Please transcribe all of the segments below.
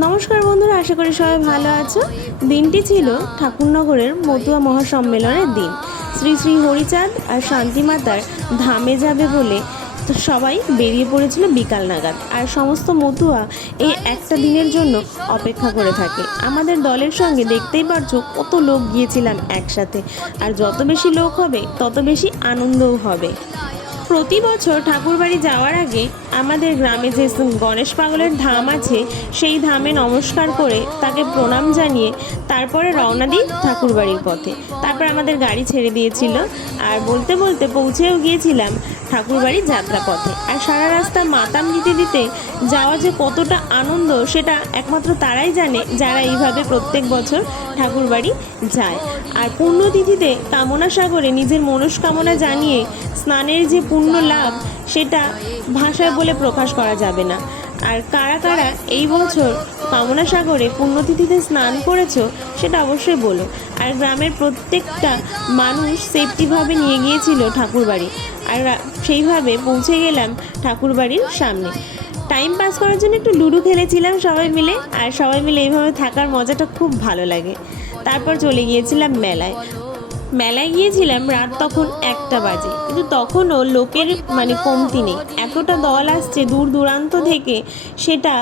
নমস্কার বন্ধুরা, আশা করি সবাই ভালো আছো। দিনটি ছিল ঠাকুরনগরের মতুয়া মহাসম্মেলনের দিন। শ্রী শ্রী হরিচাঁদ আর শান্তিমাতার ধামে যাবে বলে তো সবাই বেরিয়ে পড়েছিল বিকাল নাগাদ। আর সমস্ত মতুয়া এই একটা দিনের জন্য অপেক্ষা করে থাকে। আমাদের দলের সঙ্গে দেখতেই পারছো কত লোক গিয়েছিলাম একসাথে। আর যত বেশি লোক হবে তত বেশি আনন্দও হবে। প্রতি বছর ঠাকুরবাড়ি যাওয়ার আগে আমাদের গ্রামে যে গণেশ পাগলের ধাম আছে সেই ধামে নমস্কার করে তাকে প্রণাম জানিয়ে তারপরে রওনা দিই ঠাকুরবাড়ির পথে। তারপর আমাদের গাড়ি ছেড়ে দিয়েছিল আর বলতে বলতে পৌঁছেও গিয়েছিলাম ঠাকুরবাড়ির যাত্রাপথে। আর সারা রাস্তা মাতাম দিতে দিতে যাওয়া যে কতটা আনন্দ সেটা একমাত্র তারাই জানে যারা এইভাবে প্রত্যেক বছর ঠাকুরবাড়ি যায়। আর পুণ্যতিথিতে কামনা সাগরে নিজের মনস্কামনা জানিয়ে স্নানের যে পুণ্য লাভ সেটা ভাষায় বলে প্রকাশ করা যাবে না। আর কারা কারা এই বছর কামনা সাগরে পুণ্যতিথিতে স্নান করেছো সেটা অবশ্যই বলো। আর গ্রামের প্রত্যেকটা মানুষ সেফটিভাবে নিয়ে গিয়েছিল ঠাকুরবাড়ি। আর সেইভাবে পৌঁছে গেলাম ঠাকুরবাড়ির সামনে। টাইম পাস করার জন্য একটু লুডো খেলেছিলাম সবাই মিলে। আর সবাই মিলে এইভাবে থাকার মজাটা খুব ভালো লাগে। তারপর চলে গিয়েছিলাম মেলায় গিয়েছিলাম রাত তখন 1টা বাজে, কিন্তু তখনও লোকের কমতি নেই। এতটা দল আসছে দূর দূরান্ত থেকে, সেটা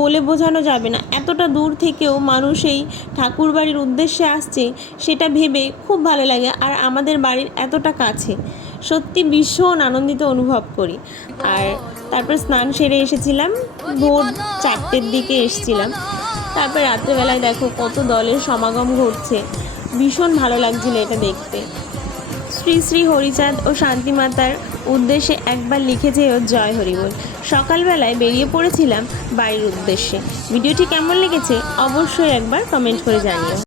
বলে বোঝানো যাবে না। এতটা দূর থেকেও মানুষ এই ঠাকুরবাড়ির উদ্দেশ্যে আসছে, সেটা ভেবে খুব ভালো লাগে। আর আমাদের বাড়ির এতটা কাছে, সত্যি ভীষণ আনন্দিত অনুভব করি। আর তারপর স্নান সেরে এসেছিলাম, ভোর 4টের দিকে এসেছিলাম। তারপর রাত্রেবেলায় দেখো কত দলের সমাগম ঘটছে, ভীষণ ভালো লাগছিল এটা দেখতে। শ্রী শ্রী হরিচাঁদ ও শান্তিমাতার উদ্দেশ্যে একবার লিখে যেও জয় হরিবোল। সকালবেলায় বেরিয়ে পড়েছিলাম বাড়ির উদ্দেশ্যে। ভিডিওটি কেমন লেগেছে অবশ্যই একবার কমেন্ট করে জানিও।